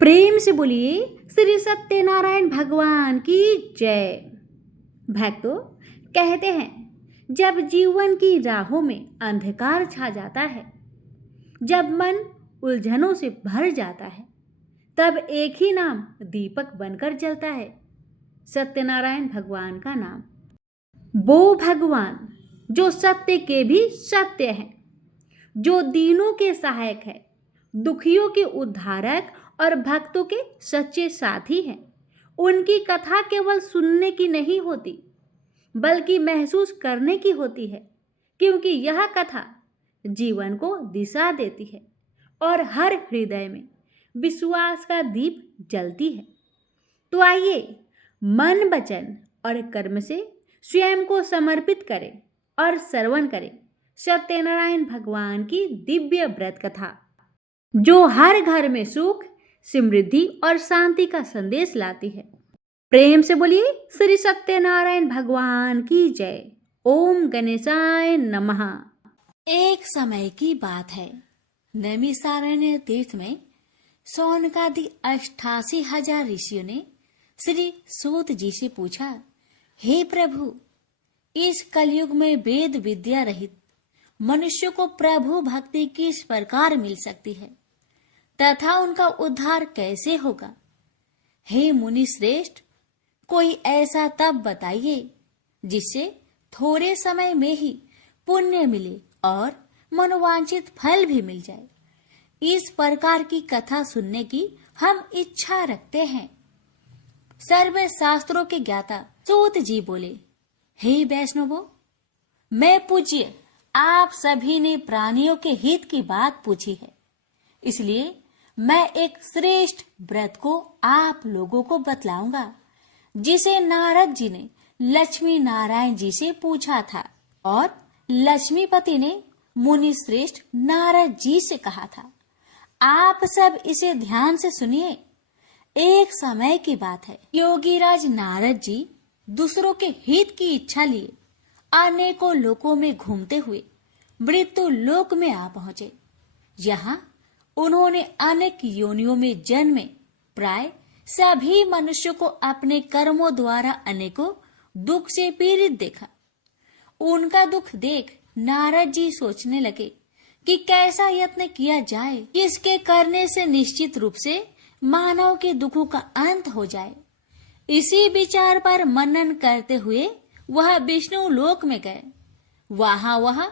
प्रेम से बोलिए श्री सत्यनारायण भगवान की जय। भक्तों, कहते हैं जब जीवन की राहों में अंधकार छा जाता है, जब मन उलझनों से भर जाता है, तब एक ही नाम दीपक बनकर जलता है, सत्यनारायण भगवान का नाम। वो भगवान जो सत्य के भी सत्य हैं, जो दीनों के सहायक है, दुखियों के उद्धारक और भक्तों के सच्चे साथी हैं। उनकी कथा केवल सुनने की नहीं होती, बल्कि महसूस करने की होती है, क्योंकि यह कथा जीवन को दिशा देती है और हर हृदय में विश्वास का दीप जलती है। तो आइए मन, वचन और कर्म से स्वयं को समर्पित करें और श्रवण करें सत्यनारायण भगवान की दिव्य व्रत कथा, जो हर घर में सुख, समृद्धि और शांति का संदेश लाती है। प्रेम से बोलिए श्री सत्यनारायण भगवान की जय। ओम गणेशाय नमः। एक समय की बात है, नैमिषारण्य तीर्थ में सौनकादि 88,000 ऋषियों ने श्री सूत जी से पूछा, हे प्रभु, इस कलयुग में वेद विद्या रहित मनुष्य को प्रभु भक्ति किस प्रकार मिल सकती है तथा उनका उद्धार कैसे होगा? हे मुनि श्रेष्ठ, कोई ऐसा तप बताइए जिससे थोड़े समय में ही पुण्य मिले और मनोवांछित फल भी मिल जाए। इस प्रकार की कथा सुनने की हम इच्छा रखते हैं। सर्व शास्त्रों के ज्ञाता सूत जी बोले, हे वैष्णवों, मैं पूज्य आप सभी ने प्राणियों के हित की बात पूछी है, इसलिए मैं एक श्रेष्ठ व्रत को आप लोगों को बतलाऊंगा, जिसे नारद जी ने लक्ष्मी नारायण जी से पूछा था और लक्ष्मीपति ने मुनि श्रेष्ठ नारद जी से कहा था। आप सब इसे ध्यान से सुनिए। एक समय की बात है, योगीराज नारद जी दूसरों के हित की इच्छा लिए अनेकों लोकों में घूमते हुए मृत्यु लोक में आ पहुंचे। यहाँ उन्होंने अनेक योनियों में जन्मे प्राय सभी मनुष्यों को अपने कर्मों द्वारा अनेकों दुख से पीड़ित देखा। उनका दुख देख नारद जी सोचने लगे कि कैसा यत्न किया जाए, इसके करने से निश्चित रूप से मानव के दुखों का अंत हो जाए। इसी विचार पर मनन करते हुए वह विष्णु लोक में गए। वह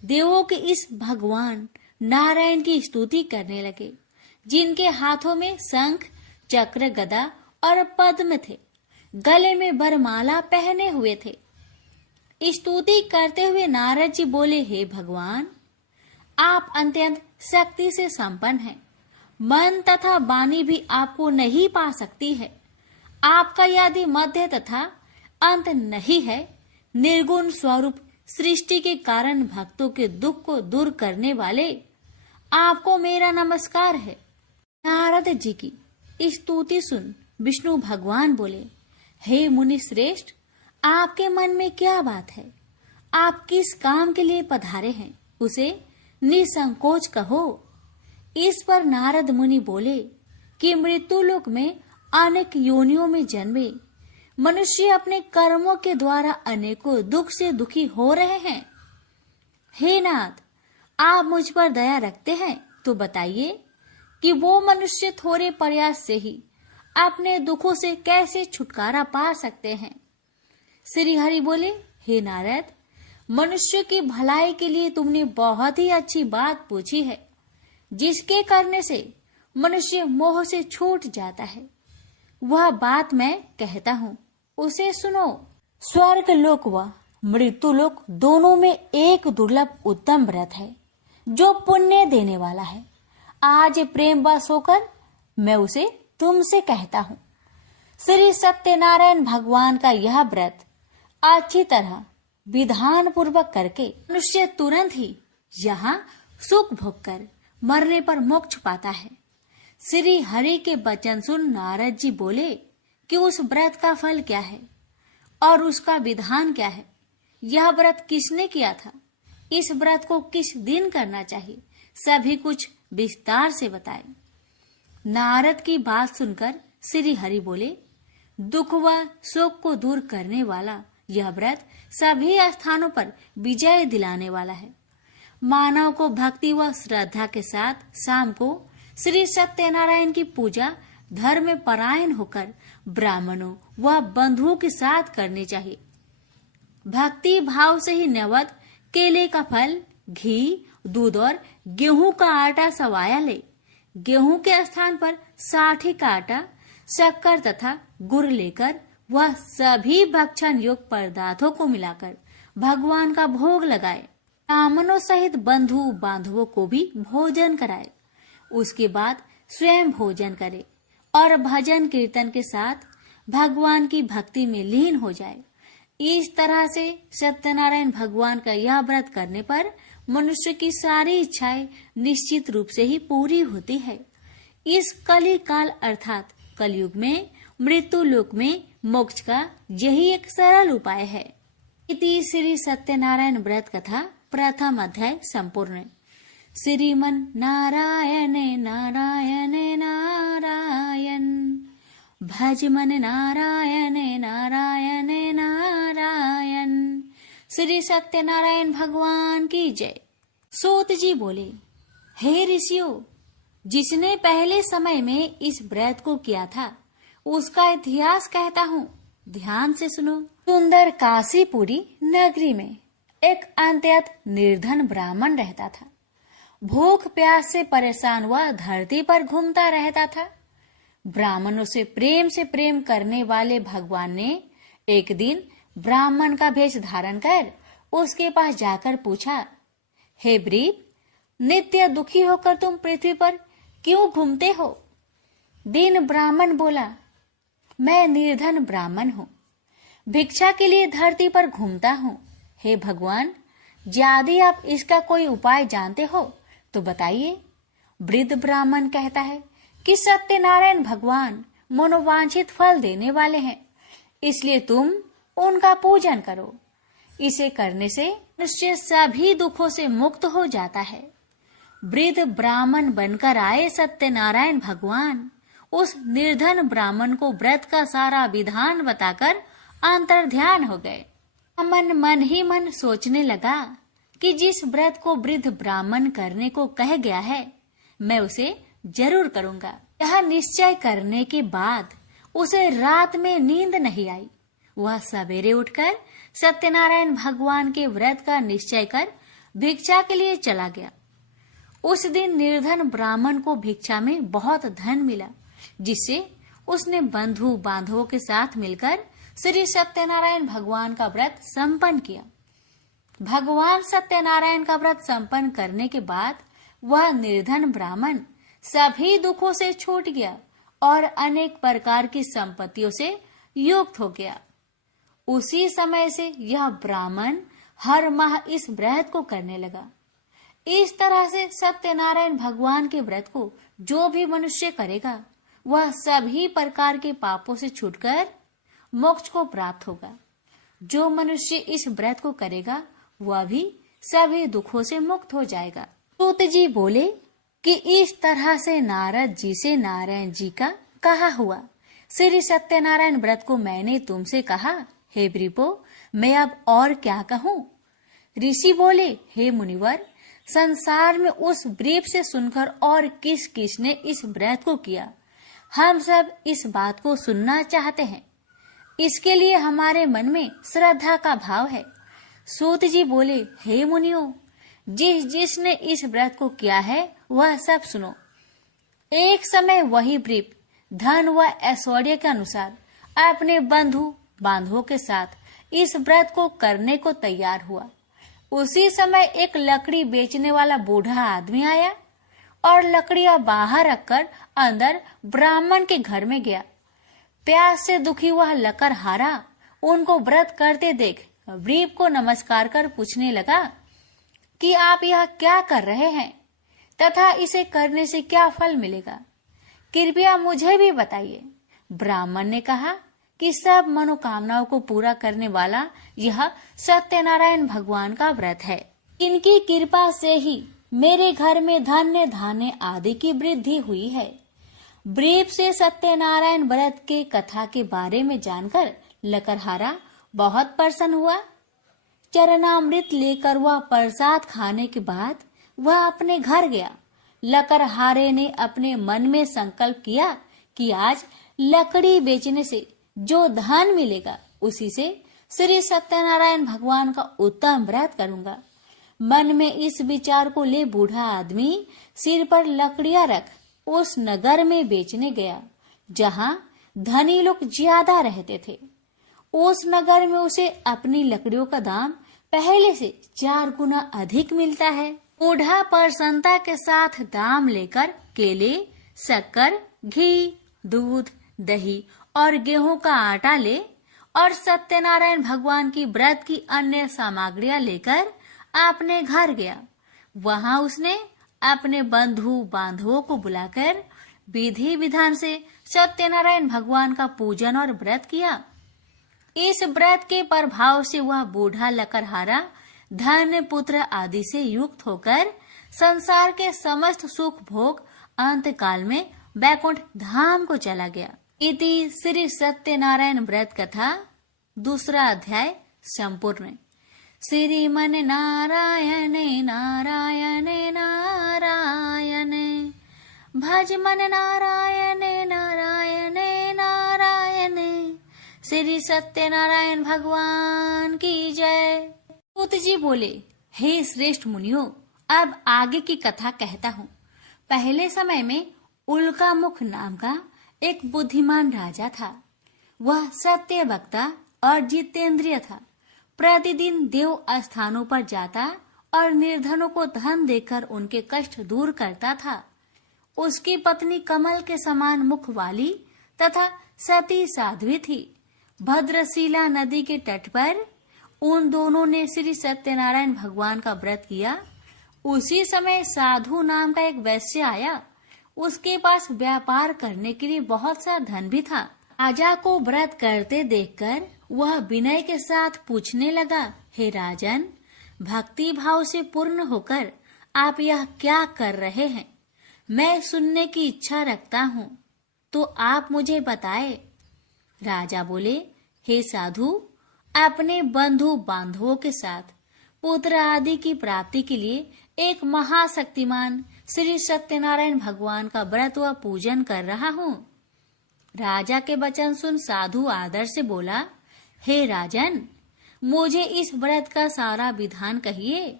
देवों के इस भगवान नारायण की स्तुति करने लगे, जिनके हाथों में शंख, चक्र, गदा और पद्म थे, गले में वरमाला पहने हुए थे। स्तुति करते हुए नारद जी बोले, हे भगवान, आप अत्यंत शक्ति से संपन्न हैं। मन तथा वाणी भी आपको नहीं पा सकती है। आपका यदि मध्य तथा अंत नहीं है, निर्गुण स्वरूप सृष्टि के कारण भक्तों के दुख को दूर करने वाले, आपको मेरा नमस्कार है। नारद जी की स्तुति सुन विष्णु भगवान बोले, हे मुनि श्रेष्ठ, आपके मन में क्या बात है? आप किस काम के लिए पधारे हैं, उसे निसंकोच कहो। इस पर नारद मुनि बोले कि मृत्यु लोक में अनेक योनियों में जन्मे मनुष्य अपने कर्मों के द्वारा अनेकों दुख से दुखी हो रहे हैं। हे नाथ, आप मुझ पर दया रखते हैं तो बताइए कि वो मनुष्य थोड़े प्रयास से ही अपने दुखों से कैसे छुटकारा पा सकते हैं। श्री हरि बोले, हे नारद, मनुष्य की भलाई के लिए तुमने बहुत ही अच्छी बात पूछी है, जिसके करने से मनुष्य मोह से छूट जाता है। वह बात मैं कहता हूँ, उसे सुनो। स्वर्ग लोक व मृत्यु लोक दोनों में एक दुर्लभ उत्तम व्रत है, जो पुण्य देने वाला है। आज प्रेम वश होकर मैं उसे तुमसे कहता हूँ। श्री सत्यनारायण भगवान का यह व्रत अच्छी तरह विधान पूर्वक करके मनुष्य तुरंत ही यहाँ सुख भोग कर मरने पर मोक्ष पाता है। श्री हरि के वचन सुन नारद जी बोले कि उस व्रत का फल क्या है और उसका विधान क्या है। यह व्रत किसने किया था, इस व्रत को किस दिन करना चाहिए, सभी कुछ विस्तार से बताए। नारद की बात सुनकर श्री हरि बोले, दुख व शोक को दूर करने वाला यह व्रत सभी स्थानों पर विजय दिलाने वाला है। मानव को भक्ति व श्रद्धा के साथ शाम को श्री सत्यनारायण की पूजा धर्म में परायण होकर ब्राह्मणों व बंधुओं के साथ करनी चाहिए। भक्ति भाव से ही नैवेद्य केले का फल, घी, दूध और गेहूं का आटा सवाया ले। गेहूं के स्थान पर साठी का आटा, शक्कर तथा गुड़ लेकर वह सभी भक्षण योग्य पदार्थों को मिलाकर भगवान का भोग लगाए। ब्राह्मणों सहित बंधु बांधवों को भी भोजन कराए। उसके बाद स्वयं भोजन करे और भजन कीर्तन के साथ भगवान की भक्ति में लीन हो जाए। इस तरह से सत्यनारायण भगवान का यह व्रत करने पर मनुष्य की सारी इच्छाएं निश्चित रूप से ही पूरी होती है। इस कली काल अर्थात कलयुग में मृत्यु लोक में मोक्ष का यही एक सरल उपाय है। इति श्री सत्यनारायण व्रत कथा प्रथम अध्याय संपूर्ण। श्रीमन नारायण नारायण नारायण, भज मन नारायण नारायण नारायण। श्री सत्यनारायण भगवान की जय। सूत जी बोले, हे ऋषियों, जिसने पहले समय में इस व्रत को किया था उसका इतिहास कहता हूँ, ध्यान से सुनो। सुंदर काशीपुरी नगरी में एक अत्यंत निर्धन ब्राह्मण रहता था। भूख प्यास से परेशान वह धरती पर घूमता रहता था। ब्राह्मणों से प्रेम करने वाले भगवान ने एक दिन ब्राह्मण का वेश धारण कर उसके पास जाकर पूछा, हे ब्रीप, नित्य दुखी होकर तुम पृथ्वी पर क्यों घूमते हो? दीन ब्राह्मण बोला, मैं निर्धन ब्राह्मण हूँ, भिक्षा के लिए धरती पर घूमता हूँ। हे भगवान, यदि आप इसका कोई उपाय जानते हो तो बताइए। वृद्ध ब्राह्मण कहता है कि सत्यनारायण भगवान मनोवांछित फल देने वाले हैं, इसलिए तुम उनका पूजन करो। इसे करने से मनुष्य सभी दुखों से मुक्त हो जाता है। वृद्ध ब्राह्मण बनकर आए सत्यनारायण भगवान उस निर्धन ब्राह्मण को व्रत का सारा विधान बताकर अंतर्ध्यान हो गए। मन ही मन सोचने लगा कि जिस व्रत को वृद्ध ब्राह्मण करने को कह गया है मैं उसे जरूर करूंगा। यह निश्चय करने के बाद उसे रात में नींद नहीं आई। वह सवेरे उठकर सत्यनारायण भगवान के व्रत का निश्चय कर भिक्षा के लिए चला गया। उस दिन निर्धन ब्राह्मण को भिक्षा में बहुत धन मिला, जिससे उसने बंधु बांधवों के साथ मिलकर श्री सत्यनारायण भगवान का व्रत संपन्न किया। भगवान सत्यनारायण का व्रत संपन्न करने के बाद वह निर्धन ब्राह्मण सभी दुखों से छूट गया और अनेक प्रकार की संपत्तियों से युक्त हो गया। उसी समय से यह ब्राह्मण हर माह इस व्रत को करने लगा। इस तरह से सत्यनारायण भगवान के व्रत को जो भी मनुष्य करेगा वह सभी प्रकार के पापों से छूटकर मोक्ष को प्राप्त होगा। जो मनुष्य इस व्रत को करेगा वह भी सभी दुखों से मुक्त हो जाएगा। सूत जी बोले कि इस तरह से नारद जी से नारायण जी का कहा हुआ श्री सत्यनारायण व्रत को मैंने तुमसे कहा। हे ब्रीपो, मैं अब और क्या कहूँ? ऋषि बोले, हे मुनिवर, संसार में उस ब्रीप से सुनकर और किस किस ने इस व्रत को किया, हम सब इस बात को सुनना चाहते हैं। इसके लिए हमारे मन में श्रद्धा का भाव है। सूत जी बोले, हे मुनियों, जिसने इस व्रत को किया है वह सब सुनो। एक समय वही ब्रीप धन व ऐश्वर्य के अनुसार अपने बंधु बांधवों के साथ इस व्रत को करने को तैयार हुआ। उसी समय एक लकड़ी बेचने वाला बूढ़ा आदमी आया और लकड़ियां बाहर रखकर अंदर ब्राह्मण के घर में गया। प्यास से दुखी वह लकड़हारा उनको व्रत करते देख ब्रीप को नमस्कार कर पूछने लगा कि आप यह क्या कर रहे हैं तथा इसे करने से क्या फल मिलेगा, कृपया मुझे भी बताइए। ब्राह्मण ने कहा कि सब मनोकामनाओं को पूरा करने वाला यह सत्यनारायण भगवान का व्रत है। इनकी कृपा से ही मेरे घर में धान्य आदि की वृद्धि हुई है। ब्रीफ से सत्यनारायण व्रत के कथा के बारे में जानकर लकड़हारा बहुत प्रसन्न हुआ। चरणामृत लेकर वह प्रसाद खाने के बाद वह अपने घर गया। लकड़हारे ने अपने मन में संकल्प किया कि आज लकड़ी बेचने से जो धन मिलेगा उसी से श्री सत्यनारायण भगवान का उत्तम व्रत करूंगा। मन में इस विचार को ले बूढ़ा आदमी सिर पर लकड़ियां रख उस नगर में बेचने गया जहां धनी लोग ज्यादा रहते थे। उस नगर में उसे अपनी लकड़ियों का दाम पहले से 4 गुना अधिक मिलता है। बूढ़ा प्रसन्नता के साथ दाम लेकर केले, शक्कर, घी, दूध, दही और गेहूं का आटा ले और सत्यनारायण भगवान की व्रत की अन्य सामग्रियां लेकर अपने घर गया। वहां उसने अपने बंधु बांधवों को बुलाकर विधि विधान से सत्यनारायण भगवान का पूजन और व्रत किया। इस व्रत के प्रभाव से वह बूढ़ा लकड़हारा धन, पुत्र आदि से युक्त होकर संसार के समस्त सुख भोग अंत काल में बैकुंठ धाम को चला गया। इति श्री सत्यनारायण व्रत कथा 2 अध्याय संपूर्ण। श्रीमन नारायण नारायण नारायण भज मन नारायण नारायण नारायण। श्री सत्यनारायण भगवान की जय। सूत जी बोले, हे श्रेष्ठ मुनियों, अब आगे की कथा कहता हूँ। पहले समय में उल्कामुख नाम का एक बुद्धिमान राजा था। वह सत्य वक्ता और जितेंद्रिय था। प्रतिदिन देव स्थानों पर जाता और निर्धनों को धन देकर उनके कष्ट दूर करता था। उसकी पत्नी कमल के समान मुख वाली तथा सती साध्वी थी। भद्रशिला नदी के तट पर उन दोनों ने श्री सत्यनारायण भगवान का व्रत किया। उसी समय साधु नाम का एक वैश्य आया। उसके पास व्यापार करने के लिए बहुत सा धन भी था। राजा को व्रत करते देखकर वह विनय के साथ पूछने लगा, हे राजन, भक्ति भाव से पूर्ण होकर आप यह क्या कर रहे हैं? मैं सुनने की इच्छा रखता हूँ, तो आप मुझे बताए। राजा बोले, हे साधु, अपने बंधु बांधवों के साथ पुत्र आदि की प्राप्ति के लिए एक महाशक्तिमान श्री सत्यनारायण भगवान का व्रत व पूजन कर रहा हूँ। राजा के वचन सुन साधु आदर से बोला, हे राजन, मुझे इस व्रत का सारा विधान कहिए।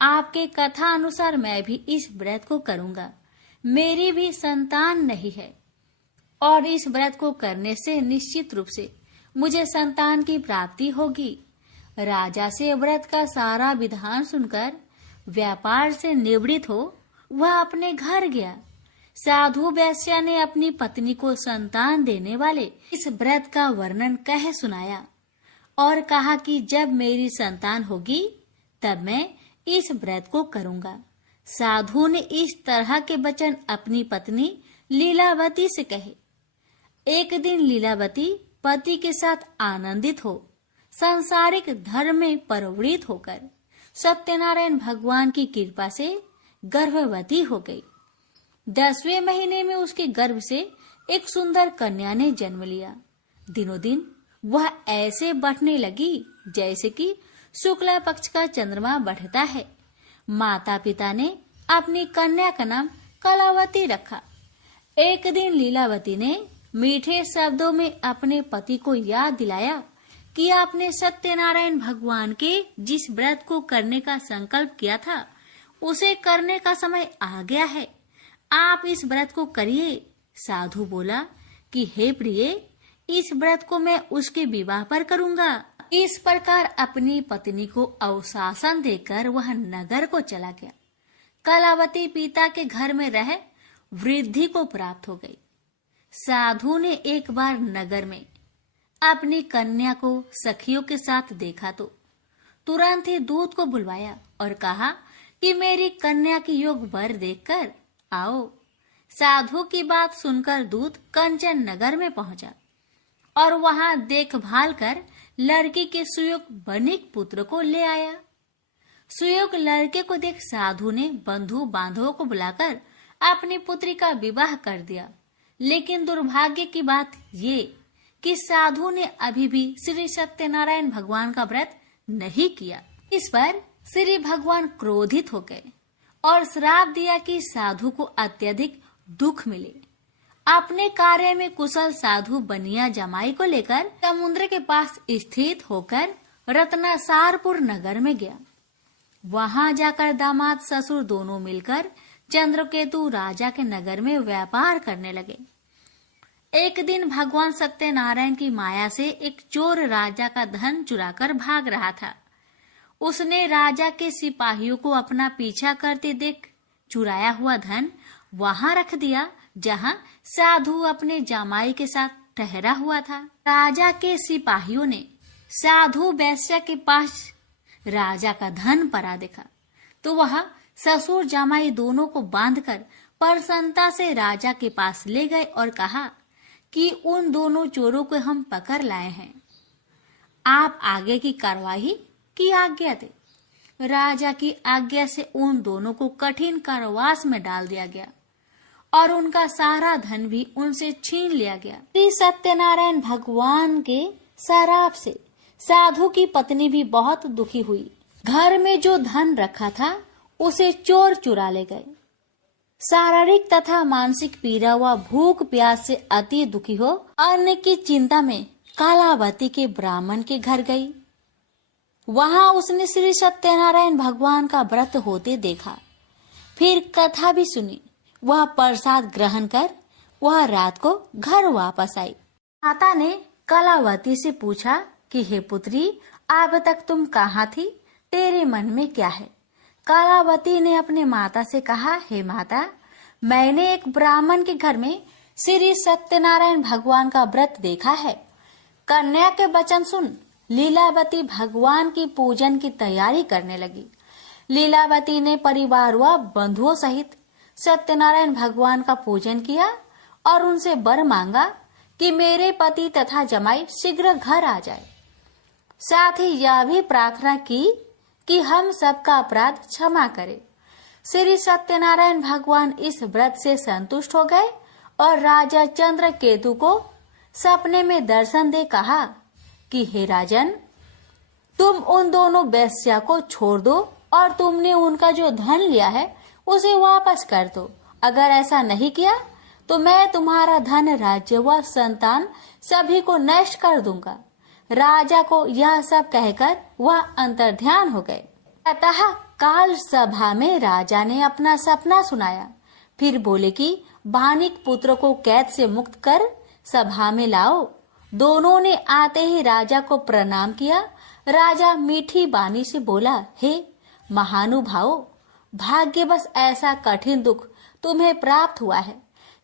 आपके कथा अनुसार मैं भी इस व्रत को करूंगा। मेरी भी संतान नहीं है और इस व्रत को करने से निश्चित रूप से मुझे संतान की प्राप्ति होगी। राजा से व्रत का सारा विधान सुनकर व्यापार से निवृत्त हो वह अपने घर गया। साधु वैश्य ने अपनी पत्नी को संतान देने वाले इस व्रत का वर्णन कह सुनाया और कहा कि जब मेरी संतान होगी तब मैं इस व्रत को करूंगा। साधु ने इस तरह के वचन अपनी पत्नी लीलावती से कहे। एक दिन लीलावती पति के साथ आनंदित हो सांसारिक धर्म में प्रवृत्त होकर सत्यनारायण भगवान की कृपा से गर्भवती हो गई। 10वें महीने में उसके गर्भ से एक सुंदर कन्या ने जन्म लिया। दिनों दिन वह ऐसे बढ़ने लगी जैसे कि शुक्ला पक्ष का चंद्रमा बढ़ता है। माता पिता ने अपनी कन्या का नाम कलावती रखा। एक दिन लीलावती ने मीठे शब्दों में अपने पति को याद दिलाया कि आपने सत्यनारायण भगवान के जिस व्रत को करने का संकल्प किया था उसे करने का समय आ गया है। आप इस व्रत को करिए। साधु बोला कि हे प्रिय, इस व्रत को मैं उसके विवाह पर करूंगा। इस प्रकार अपनी पत्नी को अवशासन देकर वह नगर को चला गया। कलावती पिता के घर में रह वृद्धि को प्राप्त हो गई। साधु ने एक बार नगर में अपनी कन्या को सखियों के साथ देखा तो तुरंत ही दूत को बुलवाया और कहा कि मेरी कन्या की योग वर देखकर आओ। साधु की बात सुनकर दूत कंचन नगर में पहुंचा और वहां देखभाल कर लड़की के सुयोग बनिक पुत्र को ले आया। सुयोग लड़के को देख साधु ने बंधु बांधवों को बुलाकर अपनी पुत्री का विवाह कर दिया। लेकिन दुर्भाग्य की बात ये कि साधु ने अभी भी श्री सत्यनारायण भगवान का व्रत नहीं किया। इस पर श्री भगवान क्रोधित हो गए और श्राप दिया कि साधु को अत्यधिक दुख मिले। अपने कार्य में कुशल साधु बनिया जमाई को लेकर समुद्र के पास स्थित होकर रत्नासारपुर नगर में गया। वहां जाकर दामाद ससुर दोनों मिलकर चंद्रकेतु राजा के नगर में व्यापार करने लगे। एक दिन भगवान सत्यनारायण की माया से एक चोर राजा का धन चुराकर भाग रहा था। उसने राजा के सिपाहियों को अपना पीछा करते देख चुराया हुआ धन वहां रख दिया जहां साधु अपने जमाई के साथ ठहरा हुआ था। राजा के सिपाहियों ने साधु वैश्या के पास राजा का धन पड़ा देखा तो वह ससुर जमाई दोनों को बांधकर प्रसन्नता से राजा के पास ले गए और कहा कि उन दोनों चोरों को हम पकड़ लाए हैं, आप आगे की कार्रवाई की आज्ञा दे। राजा की आज्ञा से उन दोनों को कठिन कारावास में डाल दिया गया और उनका सारा धन भी उनसे छीन लिया गया। श्री सत्यनारायण भगवान के श्राप से साधु की पत्नी भी बहुत दुखी हुई। घर में जो धन रखा था उसे चोर चुरा ले गए। शारीरिक तथा मानसिक पीड़ा व भूख प्यास से अति दुखी हो अन्न की चिंता में कालावती के ब्राह्मण के घर गई। वहां उसने श्री सत्यनारायण भगवान का व्रत होते देखा। फिर कथा भी सुनी। वह प्रसाद ग्रहण कर वह रात को घर वापस आई। माता ने कलावती से पूछा कि हे पुत्री, अब तक तुम कहाँ थी, तेरे मन में क्या है? कलावती ने अपने माता से कहा, हे माता, मैंने एक ब्राह्मण के घर में श्री सत्यनारायण भगवान का व्रत देखा है। कन्या के वचन सुन लीलावती भगवान की पूजन की तैयारी करने लगी। लीलावती ने परिवार व बंधुओं सहित सत्यनारायण भगवान का पूजन किया और उनसे वर मांगा कि मेरे पति तथा जमाई शीघ्र घर आ जाए। साथ ही यह भी प्रार्थना की कि हम सबका अपराध क्षमा करे। श्री सत्यनारायण भगवान इस व्रत से संतुष्ट हो गए और राजा चंद्रकेतु को सपने में दर्शन दे कहा कि हे राजन, तुम उन दोनों वेश्या को छोड़ दो और तुमने उनका जो धन लिया है उसे वापस कर दो। अगर ऐसा नहीं किया तो मैं तुम्हारा धन, राज्य व संतान सभी को नष्ट कर दूंगा। राजा को यह सब कहकर वह अंतर्ध्यान हो गए। अतः काल सभा में राजा ने अपना सपना सुनाया। फिर बोले कि बानिक पुत्र को कैद से मुक्त कर सभा में लाओ। दोनों ने आते ही राजा को प्रणाम किया। राजा मीठी बानी से बोला, हे महानुभावो, भाग्यवश ऐसा कठिन दुख तुम्हें प्राप्त हुआ है,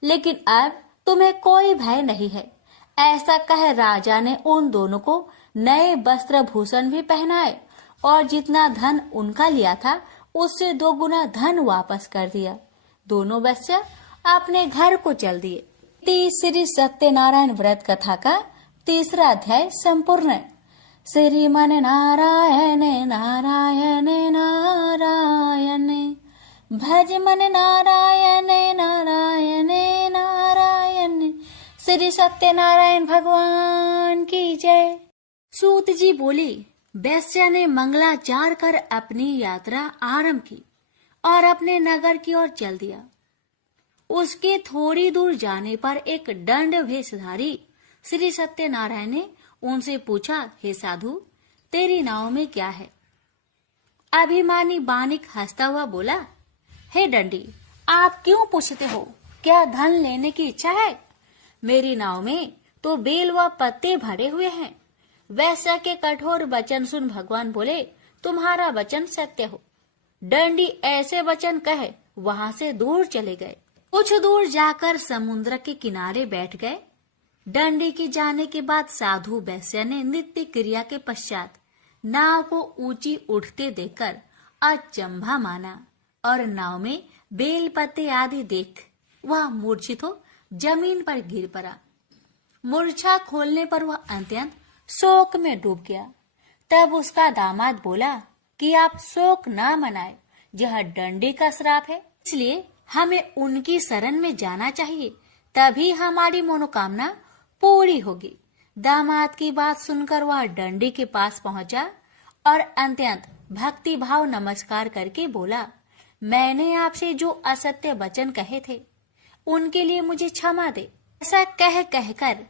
लेकिन अब तुम्हें कोई भय नहीं है। ऐसा कह राजा ने उन दोनों को नए वस्त्र भूषण भी पहनाए और जितना धन उनका लिया था उससे 2 गुना धन वापस कर दिया। दोनों वेश्या अपने घर को चल दिए। श्री सत्यनारायण व्रत कथा का 3रा अध्याय संपूर्ण। श्रीमन नारायण नारायण नारायण, भज मन नारायण नारायण नारायण। श्री सत्यनारायण भगवान की जय। सूत जी बोली, वैश्या ने मंगलाचार कर अपनी यात्रा आरंभ की और अपने नगर की ओर चल दिया। उसके थोड़ी दूर जाने पर एक दंड वेशधारी श्री सत्यनारायण ने उनसे पूछा, हे साधु, तेरी नाव में क्या है? अभिमानी बानिक हंसता हुआ बोला, हे दंडी, आप क्यों पूछते हो? क्या धन लेने की इच्छा है? मेरी नाव में तो बेल व पत्ते भरे हुए हैं। वैश्या के कठोर वचन सुन भगवान बोले, तुम्हारा वचन सत्य हो। दंडी ऐसे वचन कहे वहां से दूर चले गए। कुछ दूर जाकर समुद्र के किनारे बैठ गए। दंडी के जाने के बाद साधु वैश्या ने नित्य क्रिया के पश्चात नाव को ऊंची उठते देखकर अचंभा माना और नाव में बेल पत्ते आदि देख वह मूर्छित हो जमीन पर गिर पड़ा। मूर्छा खोलने पर वह अत्यंत शोक में डूब गया। तब उसका दामाद बोला कि आप शोक ना मनाए, यह दंडी का श्राप है, इसलिए हमें उनकी शरण में जाना चाहिए तभी हमारी मनोकामना पूरी होगी। दामाद की बात सुनकर वह डंडी के पास पहुंचा और अत्यंत भक्ति भाव नमस्कार करके बोला, मैंने आपसे जो असत्य वचन कहे थे उनके लिए मुझे क्षमा दे। ऐसा कह कहकर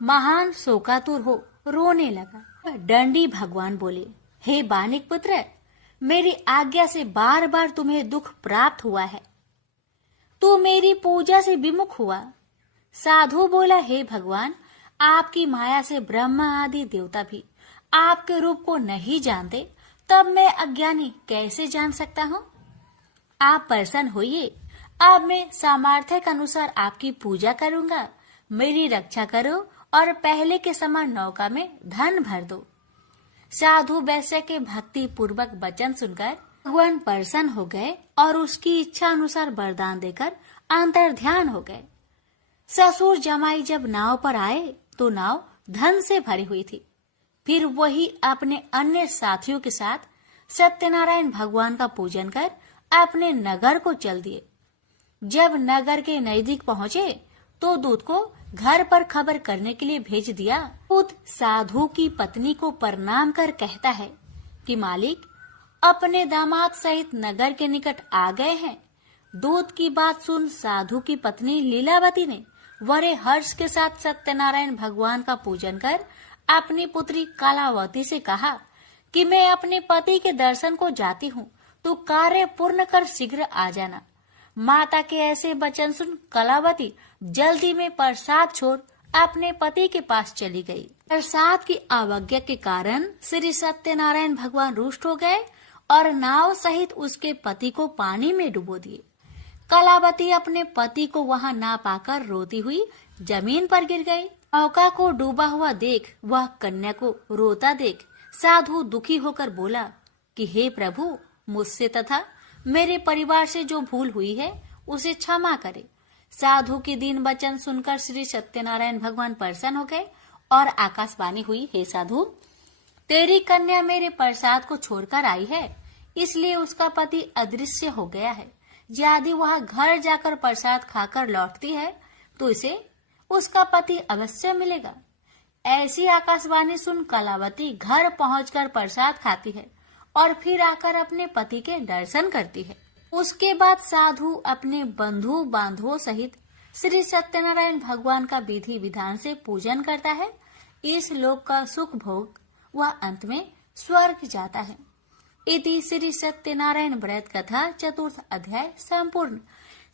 महान शोकातुर हो रोने लगा। डंडी भगवान बोले, हे बानिक पुत्र, मेरी आज्ञा से बार बार तुम्हें दुख प्राप्त हुआ है, तू मेरी पूजा से विमुख हुआ। साधु बोला, हे भगवान, आपकी माया से ब्रह्मा आदि देवता भी आपके रूप को नहीं जानते, तब मैं अज्ञानी कैसे जान सकता हूँ? आप प्रसन्न होइए, अब मैं सामर्थ्य के अनुसार आपकी पूजा करूंगा। मेरी रक्षा करो और पहले के समान नौका में धन भर दो। साधु वैश्य के भक्ति पूर्वक वचन सुनकर भगवान प्रसन्न हो गए और उसकी इच्छा अनुसार वरदान देकर अंतर ध्यान हो गए। ससुर जमाई जब नाव पर आए तो नाव धन से भरी हुई थी। फिर वही अपने अन्य साथियों के साथ सत्यनारायण भगवान का पूजन कर अपने नगर को चल दिए। जब नगर के नजदीक पहुंचे तो दूत को घर पर खबर करने के लिए भेज दिया। दूत साधु की पत्नी को प्रणाम कर कहता है कि मालिक अपने दामाद सहित नगर के निकट आ गए हैं। दूत की बात सुन साधु की पत्नी लीलावती ने बड़े हर्ष के साथ सत्यनारायण भगवान का पूजन कर अपनी पुत्री कलावती से कहा कि मैं अपने पति के दर्शन को जाती हूँ, तो कार्य पूर्ण कर शीघ्र आ जाना। माता के ऐसे वचन सुन कलावती जल्दी में प्रसाद छोड़ अपने पति के पास चली गई। प्रसाद की अवज्ञा के कारण श्री सत्यनारायण भगवान रुष्ट हो गए और नाव सहित उसके पति को पानी में डुबो दिए। कलावती अपने पति को वहां ना पाकर रोती हुई जमीन पर गिर गई। नौका को डूबा हुआ देख वह कन्या को रोता देख साधु दुखी होकर बोला कि हे प्रभु, मुझसे तथा मेरे परिवार से जो भूल हुई है उसे क्षमा करे। साधु की दीन वचन सुनकर श्री सत्यनारायण भगवान प्रसन्न हो गए और आकाशवाणी हुई, हे साधु, तेरी कन्या मेरे प्रसाद को छोड़कर आई है, इसलिए उसका पति अदृश्य हो गया है। यदि वह घर जाकर प्रसाद खाकर लौटती है तो इसे उसका पति अवश्य मिलेगा। ऐसी आकाशवाणी सुन कलावती घर पहुंचकर प्रसाद खाती है और फिर आकर अपने पति के दर्शन करती है। उसके बाद साधु अपने बंधु बांधवों सहित श्री सत्यनारायण भगवान का विधि विधान से पूजन करता है। इस लोक का सुख भोग वह अंत में स्वर्ग जाता है। इति श्री सत्यनारायण व्रत कथा चतुर्थ अध्याय संपूर्ण।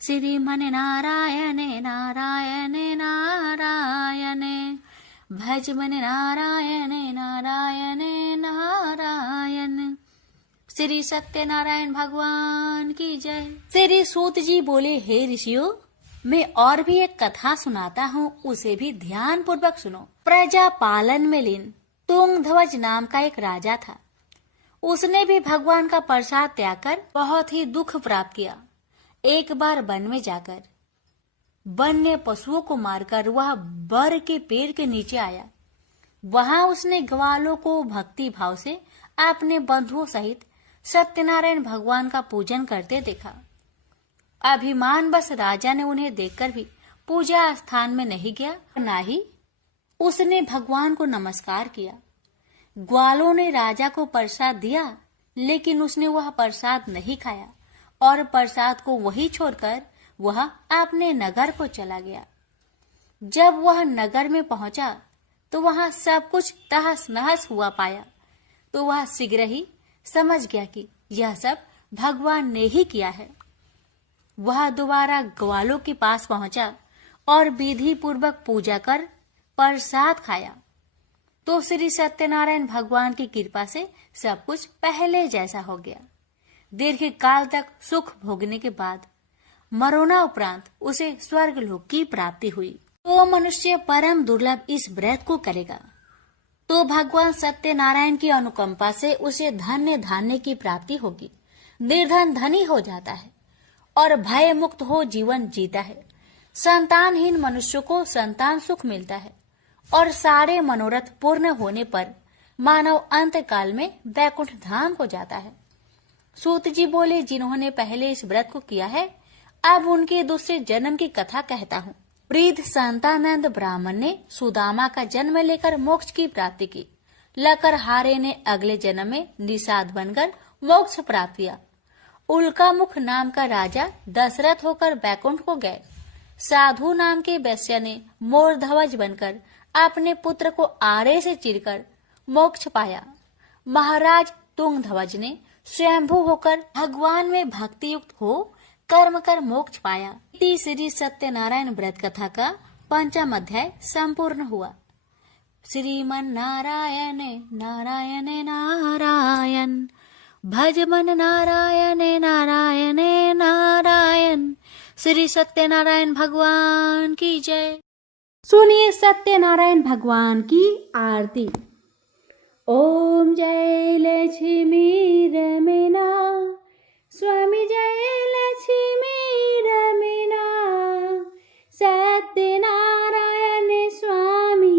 श्रीमन नारायणे नारायणे नारायणे भज मन नारायणे नारायणे नारायण। श्री सत्यनारायण भगवान की जय। श्री सूत जी बोले, हे ऋषियों, मैं और भी एक कथा सुनाता हूँ, उसे भी ध्यान पूर्वक सुनो। प्रजा पालन में लीन तुंगध्वज नाम का एक राजा था। उसने भी भगवान का प्रसाद त्याग कर बहुत ही दुख प्राप्त किया। एक बार वन में जाकर वन्य पशुओं को मारकर वह बर के पेड़ के नीचे आया। वहां उसने ग्वालों को भक्ति भाव से अपने बंधुओं सहित सत्यनारायण भगवान का पूजन करते देखा। अभिमानवश राजा ने उन्हें देखकर भी पूजा स्थान में नहीं गया, न ही उसने भगवान को नमस्कार किया। ग्वालों ने राजा को प्रसाद दिया, लेकिन उसने वह प्रसाद नहीं खाया और प्रसाद को वहीं छोड़कर वह अपने नगर को चला गया। जब वह नगर में पहुंचा तो वहां सब कुछ तहस नहस हुआ पाया, तो वह शीघ्र ही समझ गया कि यह सब भगवान ने ही किया है। वह दोबारा ग्वालों के पास पहुंचा और विधि पूर्वक पूजा कर प्रसाद खाया, तो श्री सत्यनारायण भगवान की कृपा से सब कुछ पहले जैसा हो गया। दीर्घ काल तक सुख भोगने के बाद मरोना उपरांत उसे स्वर्ग लोक की प्राप्ति हुई। तो मनुष्य परम दुर्लभ इस व्रत को करेगा तो भगवान सत्यनारायण की अनुकंपा से उसे धन्य धान्य की प्राप्ति होगी। निर्धन धनी हो जाता है और भय मुक्त हो जीवन जीता है। संतानहीन मनुष्य को संतान सुख मिलता है और सारे मनोरथ पूर्ण होने पर मानव अंत काल में वैकुंठ धाम को जाता है। सूत जी बोले, जिन्होंने पहले इस व्रत को किया है, अब उनके दूसरे जन्म की कथा कहता हूँ। वृद्ध संतानंद ब्राह्मण ने सुदामा का जन्म लेकर मोक्ष की प्राप्ति की। लकरहारे ने अगले जन्म में निषाद बनकर मोक्ष प्राप्त किया। उल्कामुख नाम का राजा दशरथ होकर बैकुंठ को गए। साधु नाम के वैश्य ने मोरध्वज बनकर अपने पुत्र को आरे से चीरकर मोक्ष पाया। महाराज तुंगध्वज ने स्वयंभू होकर भगवान में भक्ति युक्त हो कर्म कर मोक्ष पाया। श्री सत्यनारायण व्रत कथा का 5वां अध्याय संपूर्ण हुआ। श्रीमन नारायण नारायण नारायण भज मन नारायण नारायण नारायण। श्री सत्यनारायण भगवान की जय। सुनिए सत्यनारायण भगवान की आरती। ओम जय लक्ष्मी रमना स्वामी जय लक्ष्मी रमना। सत्यनारायण स्वामी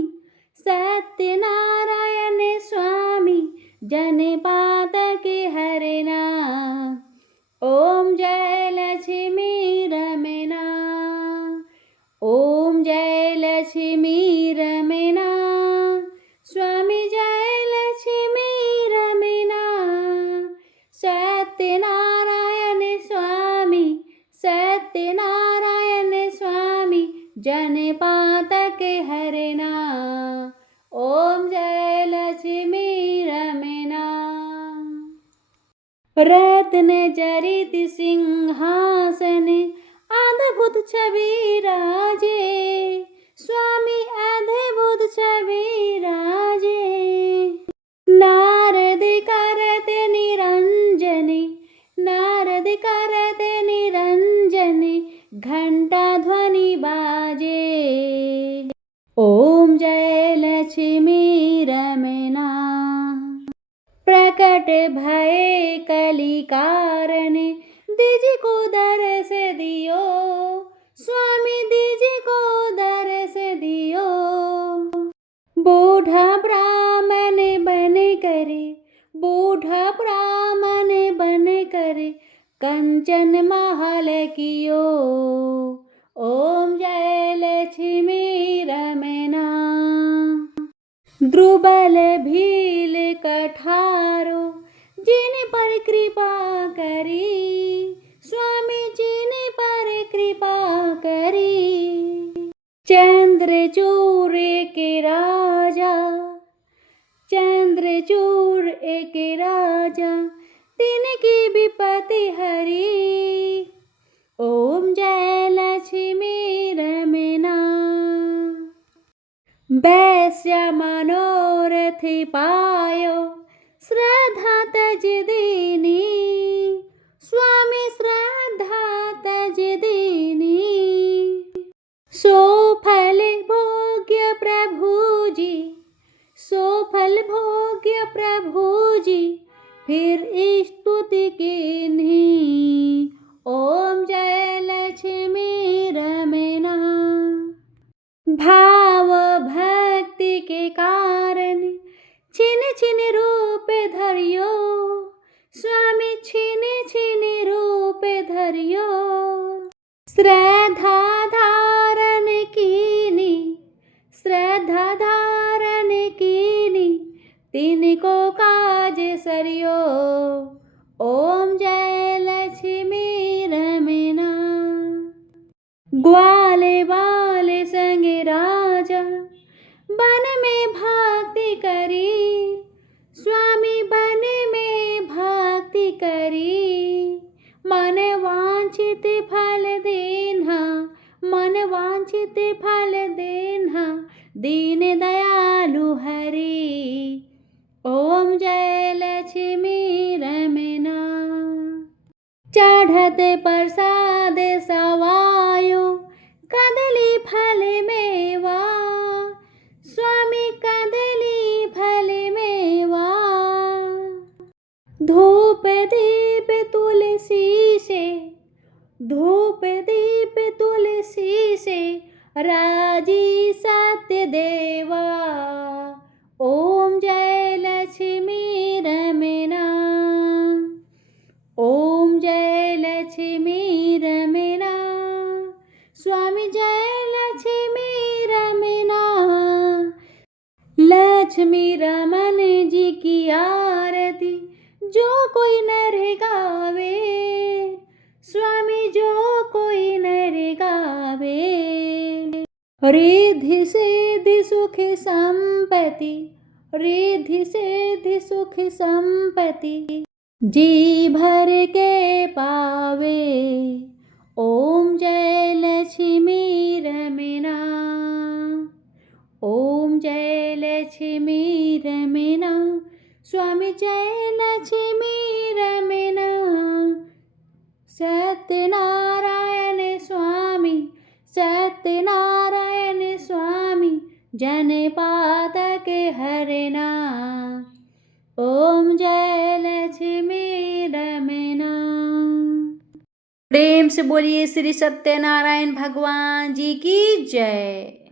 सत्यनारायण स्वामी जनपातक हरना। ओम जय लक्ष्मी रमना ओम जय लक्ष्मी रमना स्वामी जय लक्ष्मी रमना। सत्यनारायण स्वामी सत्यनारायण स्वामी जनपातक हरना। ओम जय लक्ष्मी रमना। रत्न जरित सिंहासन अद्भुत छवि राजे स्वामी अद्भुत छवि राजे। नारद करत निरंजन नारद करत निरंजन घंटा ध्वनि बाजे। ओम जय लक्ष्मी रमना। प्रकट भय कली कारण दिज को दरस दियो स्वामी दिज को दरस दियो। बूढ़ा ब्राह्मण बन करे बूढ़ा ब्राह्मण बन करे कंचन महल कियो। ओम जय लक्ष्मी रमना। द्रुबल भील कठारो जिन पर कृपा करी स्वामी जिन पर कृपा करी। चंद्रचूर के राजा चंद्रचूर एक राजा तिनकी विपत्ति हरी। ओम जय लक्ष्मी रमना। वैश्य मनोरथ पायो श्रद्धा तज दीनी स्वामी श्रद्धा तज दीनी। सो फल भोग्य प्रभु जी सो फल भोग्य प्रभु जी फिर स्तुति कीन्ही। ओम जय लक्ष्मी रमना। भाव भक्ति के कारण छिन छिन रूप धरियो स्वामी छिन छिन रूप धरियो। श्रद्धा धारण कीनी श्रद्धा धारण कीनी तिनको काज सरियो। ओम जय लक्ष्मी रमना। ग्वाले वाले संग राजा वन में भक्ति करी स्वामी वन में भक्ति करी। मन वांछित फल देना मन वांछित फल देना दीन दयालु हरि। ओम जय लक्ष्मी रमना। चढ़त प्रसाद सवायो कदली फल मेवा स्वामी कदली फल मेवा। धूप दीप तुलसी से धूप दीप तुलसी से राजी सत्य देवा। ओम जय लक्ष्मी रमना। ओम जय लक्ष्मी रमना स्वामी जय लक्ष्मी लक्ष्मी रमन जी की आरती जो कोई नर गावे, स्वामी जो कोई नर गावे। रिद्धि सिद्धि सुख संपत्ति, रिद्धि सिद्धि सुख संपत्ति जी भर के पावे। ओम जय लक्ष्मी रमना, ओम जय लक्ष्मी रमना, स्वामी जय लक्ष्मी रमना। सत्यनारायण स्वामी, सत्यनारायण स्वामी, जन पातक हरना। ओम जय लक्ष्मी रमना। प्रेम से बोलिए श्री सत्यनारायण भगवान जी की जय।